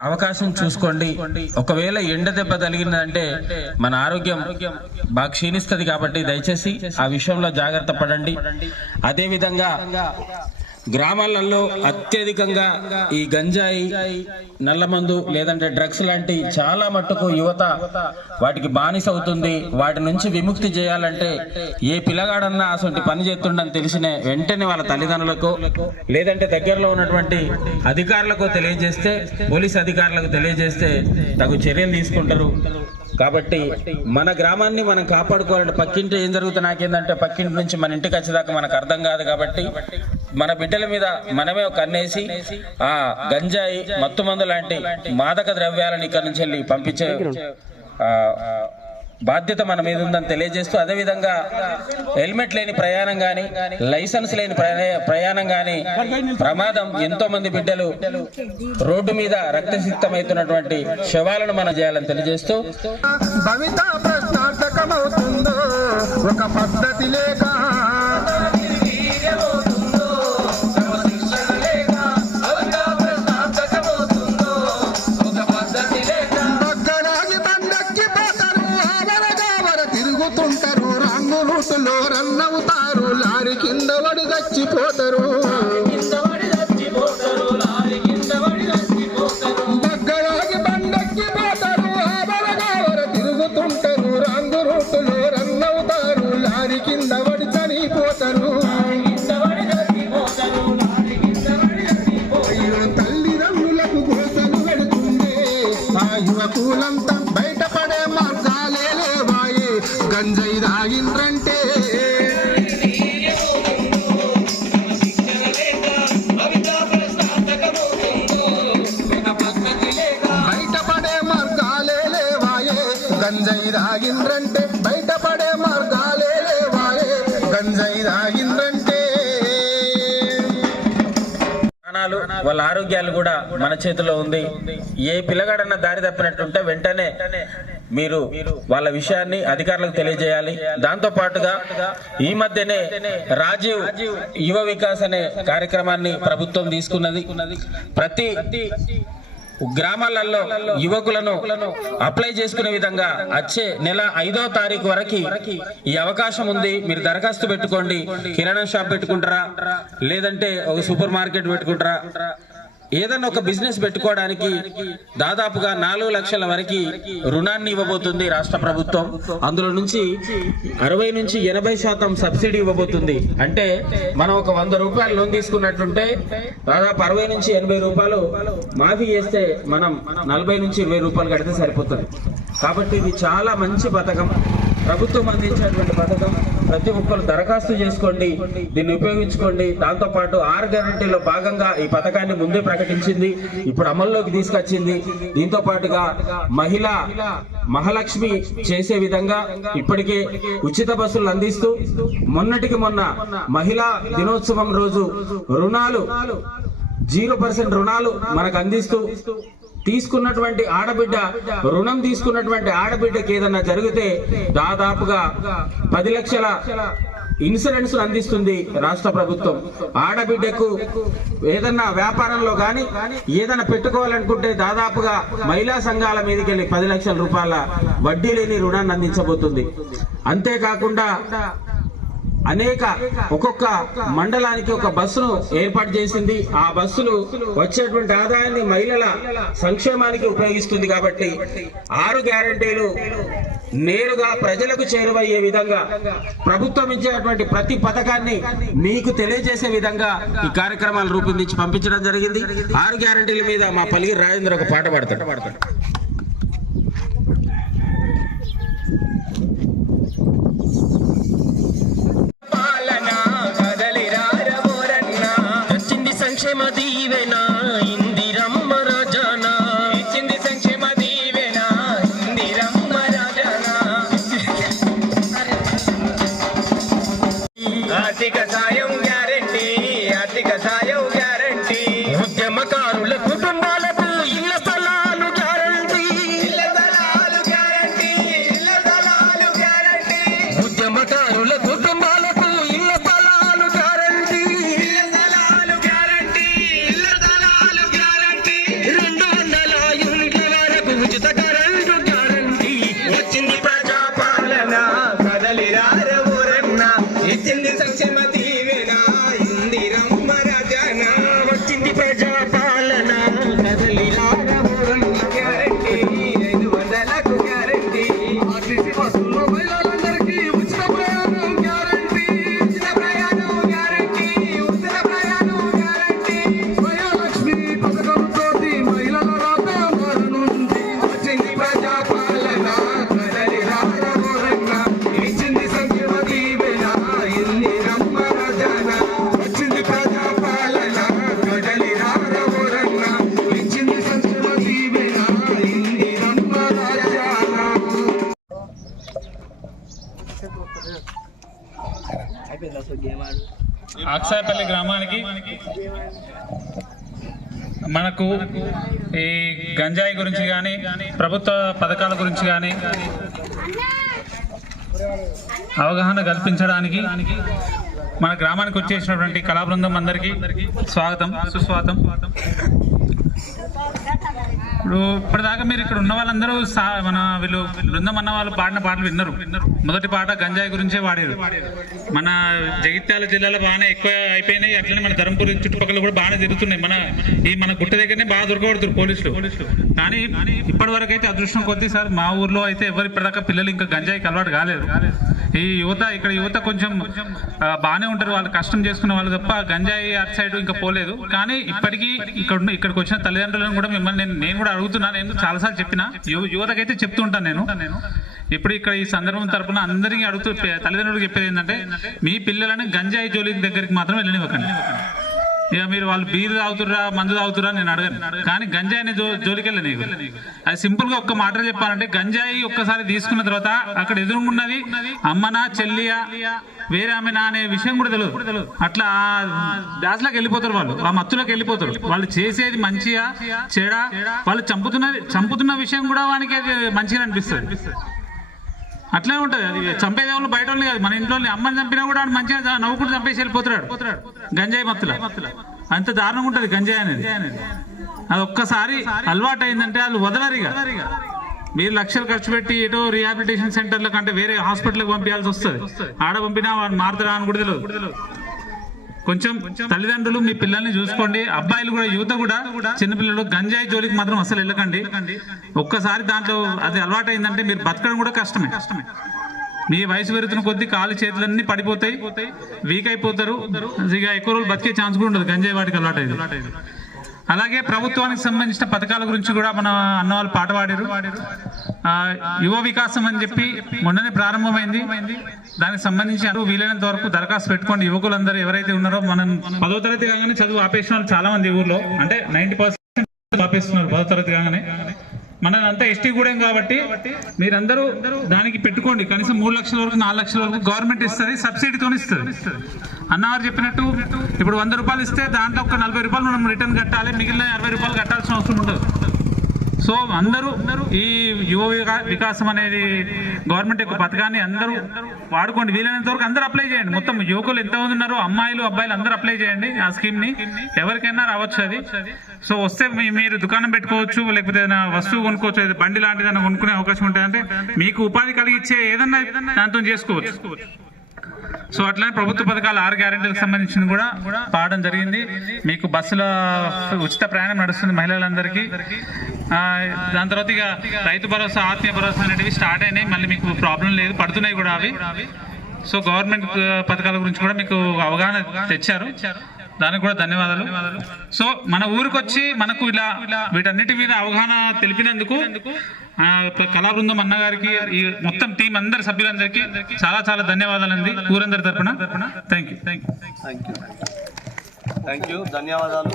అవకాశం చూసుకోండి. ఒకవేళ ఎండ దెబ్బ తగిలిందంటే మన ఆరోగ్యం బాగా క్షీణిస్తుంది కాబట్టి దయచేసి ఆ విషయంలో జాగ్రత్త పడండి. అదేవిధంగా గ్రామాలలో అత్యధికంగా ఈ గంజాయి, నల్లమందు లేదంటే డ్రగ్స్ లాంటి చాలా మట్టుకు యువత వాటికి బానిస అవుతుంది. వాటి నుంచి విముక్తి చేయాలంటే ఏ పిల్లగాడన్నా అసలు పని చేస్తుండని తెలిసిన వెంటనే వాళ్ళ తల్లిదండ్రులకు లేదంటే దగ్గరలో ఉన్నటువంటి అధికారులకు తెలియజేస్తే, పోలీస్ అధికారులకు తెలియజేస్తే తగు చర్యలు తీసుకుంటారు. కాబట్టి మన గ్రామాన్ని మనం కాపాడుకోవాలంటే పక్కింటి ఏం జరుగుతుంది నాకేందంటే పక్కింటి నుంచి మన ఇంటికి వచ్చేదాకా మనకు అర్థం కాదు. కాబట్టి మన బిడ్డల మీద మనమే ఒక కన్నేసి ఆ గంజాయి, మత్తు మందు లాంటి మాదక ద్రవ్యాలను ఇక్కడ నుంచి వెళ్ళి పంపించే బాధ్యత మన మీద ఉందని తెలియజేస్తూ, అదేవిధంగా హెల్మెట్ లేని ప్రయాణం కానీ, లైసెన్స్ లేని ప్రయాణం కానీ ప్రమాదం. ఎంతో మంది బిడ్డలు రోడ్డు మీద రక్తసిక్తమవుతున్నటువంటి శవాలను మనం చేయాలని తెలియజేస్తూ, ఒక పద్ధతి లేక రన్నవుతారు, లారీ కింద పడి చచ్చిపోతారు. దగ్గరాగి బండెక్కి పోతారు, ఆబరగావర తిరుగుతుంటారు. రంగు రూటులో రన్నవుతారు, లారీ కింద పడి చనిపోతారు. తల్లిదండ్రులకు గోసలు పెడుతుండే ఆ యువకులంతా బయటపడే మార్గాలే లేవాయే. గంజాయి తాగిండ్రంటే గంజాయి తాగిండ్రంటే బయటపడే మార్గాలే లేవాయే. గంజాయి తాగిండ్రంటే ప్రాణాలు, వాళ్ళ ఆరోగ్యాలు కూడా మన చేతిలో ఉంది. ఏ పిల్లగాడన్నా దారి తప్పినట్టుంటే వెంటనే మీరు వాళ్ళ విషయాన్ని అధికారులకు తెలియజేయాలి. దాంతో పాటుగా ఈ మధ్యనే రాజీవ్ యువ వికాస్ అనే కార్యక్రమాన్ని ప్రభుత్వం తీసుకున్నది. ప్రతి గ్రామాలలో యువకులను అప్లై చేసుకునే విధంగా వచ్చే నెల 5వ తారీఖు వరకు ఈ అవకాశం ఉంది. మీరు దరఖాస్తు పెట్టుకోండి. కిరాణా షాప్ పెట్టుకుంటారా, లేదంటే ఒక సూపర్ మార్కెట్ పెట్టుకుంటారా, ఏదన్నా ఒక బిజినెస్ పెట్టుకోవడానికి దాదాపుగా 4 లక్షల వరకు రుణాన్ని ఇవ్వబోతుంది రాష్ట్ర ప్రభుత్వం. అందులో నుంచి 60 నుంచి 80% సబ్సిడీ ఇవ్వబోతుంది. అంటే మనం ఒక 100 రూపాయలు లోన్ తీసుకున్నట్టుంటే దాదాపు 60 నుంచి 80 రూపాయలు మాఫీ చేస్తే మనం 40 నుంచి 20 రూపాయలు కడితే సరిపోతుంది. కాబట్టి ఇది చాలా మంచి పథకం, ప్రభుత్వం అందించేటువంటి పథకం. ప్రతి ఒక్కరు దరఖాస్తు చేసుకోండి, దీన్ని ఉపయోగించుకోండి. దాంతో పాటు 6 గ్యారెంటీలో భాగంగా ఈ పథకాన్ని ముందే ప్రకటించింది, ఇప్పుడు అమల్లోకి తీసుకొచ్చింది. దీంతో పాటుగా మహాలక్ష్మి చేసే విధంగా ఇప్పటికే ఉచిత బస్సులు అందిస్తూ, మొన్నటికి మొన్న మహిళా దినోత్సవం రోజు రుణాలు 0% రుణాలు మనకు అందిస్తూ, తీసుకున్నటువంటి ఆడబిడ్డ రుణం తీసుకున్నటువంటి ఆడబిడ్డకి ఏదన్నా జరిగితే దాదాపుగా 10 లక్షల ఇన్సూరెన్స్ అందిస్తుంది రాష్ట్ర ప్రభుత్వం. ఆడబిడ్డకు ఏదన్నా వ్యాపారంలో కానీ ఏదైనా పెట్టుకోవాలనుకుంటే దాదాపుగా మహిళా సంఘాల మీదకి వెళ్ళి 10 లక్షల రూపాయల వడ్డీ లేని రుణాన్ని అందించబోతుంది. అంతేకాకుండా ఒక్కొక్క మండలానికి ఒక బస్సును ఏర్పాటు చేసింది. ఆ బస్సులు వచ్చేటువంటి ఆదాయాన్ని మహిళల సంక్షేమానికి ఉపయోగిస్తుంది. కాబట్టి 6 గ్యారెంటీలు నేరుగా ప్రజలకు చేరువయ్యే విధంగా ప్రభుత్వం ఇచ్చేటువంటి ప్రతి పథకాన్ని మీకు తెలియజేసే విధంగా ఈ కార్యక్రమాలు రూపొందించి పంపించడం జరిగింది. 6 గ్యారెంటీల మీద మా పల్లిగిరి రాజేంద్ర ఒక పాట పాడతాడు. ఆర్థిక సాయం గ్యారంటీ, ఆర్థిక సాయం గ్యారంటీ. ఉద్యమకారుల కుటుంబాలకు ఇళ్ల స్థలాలు గ్యారంటీ. మనకు ఈ గంజాయి గురించి కానీ ప్రభుత్వ పథకాల గురించి కానీ అవగాహన కల్పించడానికి మన గ్రామానికి వచ్చేసినటువంటి కళాబృందం అందరికీ స్వాగతం సుస్వాగతం. ఇప్పటిదాకా మీరు ఇక్కడ ఉన్న వాళ్ళందరూ మన వీళ్ళు బృందం అన్న వాళ్ళు పాడిన పాటలు విన్నారు. మొదటి పాట గంజాయి గురించే పాడారు. మన జగిత్యాల జిల్లాలో బాగానే ఎక్కువ అయిపోయినాయి, అట్లనే మన ధర్మపురి చుట్టుపక్కల కూడా బాగానే తిరుగుతున్నాయి. మన గుట్ట దగ్గరనే బాగా దొరకబడుతున్నారు పోలీసులు. కానీ ఇప్పటి వరకు అయితే అదృష్టం కొద్దీ సార్ మా ఊర్లో అయితే ఎవరు ఇప్పటిదాకా పిల్లలు ఇంకా గంజాయికి అలవాటు కాలేదు. ఈ యువత కొంచెం బాగానే ఉంటారు, వాళ్ళు కష్టం చేసుకున్న వాళ్ళు తప్ప గంజాయి అటు సైడ్ ఇంకా పోలేదు. కానీ ఇప్పటికీ ఇక్కడికి వచ్చిన తల్లిదండ్రులను కూడా మిమ్మల్ని నేను కూడా అడుగుతున్నా. నేను చాలాసార్లు చెప్పిన యువతకైతే చెప్తూ ఉంటాను నేను. ఇప్పుడు ఇక్కడ ఈ సందర్భం తరపున అందరికీ అడుగుతూ తల్లిదండ్రులకు చెప్పేది ఏంటంటే, మీ పిల్లలని గంజాయి జోలి దగ్గరికి మాత్రం వెళ్ళనివ్వకండి. ఇక మీరు వాళ్ళు బీరు తాగుతురా మందు తాగుతురా నేను అడగను, కానీ గంజాయిని జోలికి వెళ్ళని. అది సింపుల్ గా ఒక్క మాట చెప్పాలంటే, గంజాయి ఒక్కసారి తీసుకున్న తర్వాత అక్కడ ఎదురుగున్నది అమ్మనా చెల్లియా వేరే ఆమెనా అనే విషయం కూడా తెలియదు. అట్లా దాసలోకి వెళ్ళిపోతారు, వాళ్ళు ఆ మత్తులోకి వెళ్ళిపోతారు. వాళ్ళు చేసేది మంచిగా చెడా, వాళ్ళు చంపుతున్న విషయం కూడా వానికి మంచిగా అనిపిస్తుంది. అట్లే ఉంటుంది. అది చంపేదే వాళ్ళు బయట వాళ్ళు కాదు, మన ఇంట్లో అమ్మని చంపినా కూడా మంచిగా నవ్వుకుంటూ చంపేసి వెళ్ళిపోతున్నాడు గంజాయి మత్తుల. అంత దారుణంగా ఉంటుంది గంజాయి అనేది. అది ఒక్కసారి అలవాటు అయిందంటే వాళ్ళు వదలరిగా. మీరు లక్షలు ఖర్చు పెట్టి ఎటో రీహాబిలిటేషన్ సెంటర్ల కంటే వేరే హాస్పిటల్కి పంపించాల్సి వస్తుంది. ఆడ పంపినా వాడు మారుతారా అని కూడా తెలియదు. కొంచెం తల్లిదండ్రులు మీ పిల్లల్ని చూసుకోండి. అబ్బాయిలు కూడా, యువత కూడా, చిన్నపిల్లలు గంజాయి జోలికి మాత్రం అసలు వెళ్ళకండి. ఒక్కసారి దాంట్లో అది అలవాటు అయిందంటే మీరు బతకడం కూడా కష్టమే. మీ వయసు పెరుగుతున్న కొద్దీ కాలు చేతులన్నీ పడిపోతాయి, వీక్ అయిపోతారు. ఇక ఎక్కువ రోజులు బతికే ఛాన్స్ కూడా ఉండదు గంజాయి వాటికి అలవాటు అయింది. అలాగే ప్రభుత్వానికి సంబంధించిన పథకాల గురించి కూడా మన అన్న వాళ్ళు పాట పాడారు. యువ వికాసం అని చెప్పి మొన్ననే ప్రారంభమైంది. దానికి సంబంధించి వీలైనంత వరకు దరఖాస్తు పెట్టుకోండి. యువకులందరూ ఎవరైతే ఉన్నారో, మనం 10వ తరగతి కాగానే చదువు ఆపేసిన వాళ్ళు చాలా మంది ఊర్లో, అంటే 90% ఆపేస్తున్నారు 10వ తరగతి కాగానే. మనదంతా ఎస్టీ గూడెం కాబట్టి మీరందరూ దానికి పెట్టుకోండి. కనీసం 3 లక్షల వరకు 4 లక్షల వరకు గవర్నమెంట్ ఇస్తుంది, సబ్సిడీతో ఇస్తుంది. అన్నవారు చెప్పినట్టు ఇప్పుడు 100 రూపాయలు ఇస్తే దాంట్లో ఒక 40 రూపాయలు మనం రిటర్న్ కట్టాలి, మిగిలిన 60 రూపాయలు కట్టాల్సిన అవసరం ఉండదు. సో అందరూ ఈ యువ వికాసం అనేది గవర్నమెంట్ యొక్క పథకాన్ని అందరూ వాడుకోండి. వీలైనంత వరకు అందరూ అప్లై చేయండి. మొత్తం యువకులు ఎంతమంది ఉన్నారో అమ్మాయిలు అబ్బాయిలు అందరూ అప్లై చేయండి ఆ స్కీమ్ ని. ఎవరికైనా రావచ్చు అది. సో వస్తే మీరు దుకాణం పెట్టుకోవచ్చు, లేకపోతే ఏదైనా వస్తువు కొనుక్కోవచ్చు, బండి లాంటిది ఏదైనా కొనుక్కునే అవకాశం ఉంటుంది. అంటే మీకు ఉపాధి కలిగించే ఏదన్నా దాంతో చేసుకోవచ్చు. సో అట్లనే ప్రభుత్వ పథకాలు 6 గ్యారెంటీలకు సంబంధించింది కూడా పాడడం జరిగింది. మీకు బస్సుల ఉచిత ప్రయాణం నడుస్తుంది మహిళలందరికీ. దాని తర్వాత ఇక రైతు భరోసా, ఆత్మీయ భరోసా అనేటివి స్టార్ట్ అయినాయి. మళ్ళీ మీకు ప్రాబ్లం లేదు, పడుతున్నాయి కూడా అవి. సో గవర్నమెంట్ పథకాల గురించి కూడా మీకు అవగాహన తెచ్చారు, దానికి కూడా ధన్యవాదాలు. సో మన ఊరికి వచ్చి మనకు ఇలా వీటన్నిటి మీద అవగాహన తెలిపినందుకు కళాబృందం అన్నగారికి, ఈ మొత్తం టీం అందరి సభ్యులందరికీ చాలా చాలా ధన్యవాదాలండి ఊరందరి తరఫున. Thank you. ధన్యవాదాలు.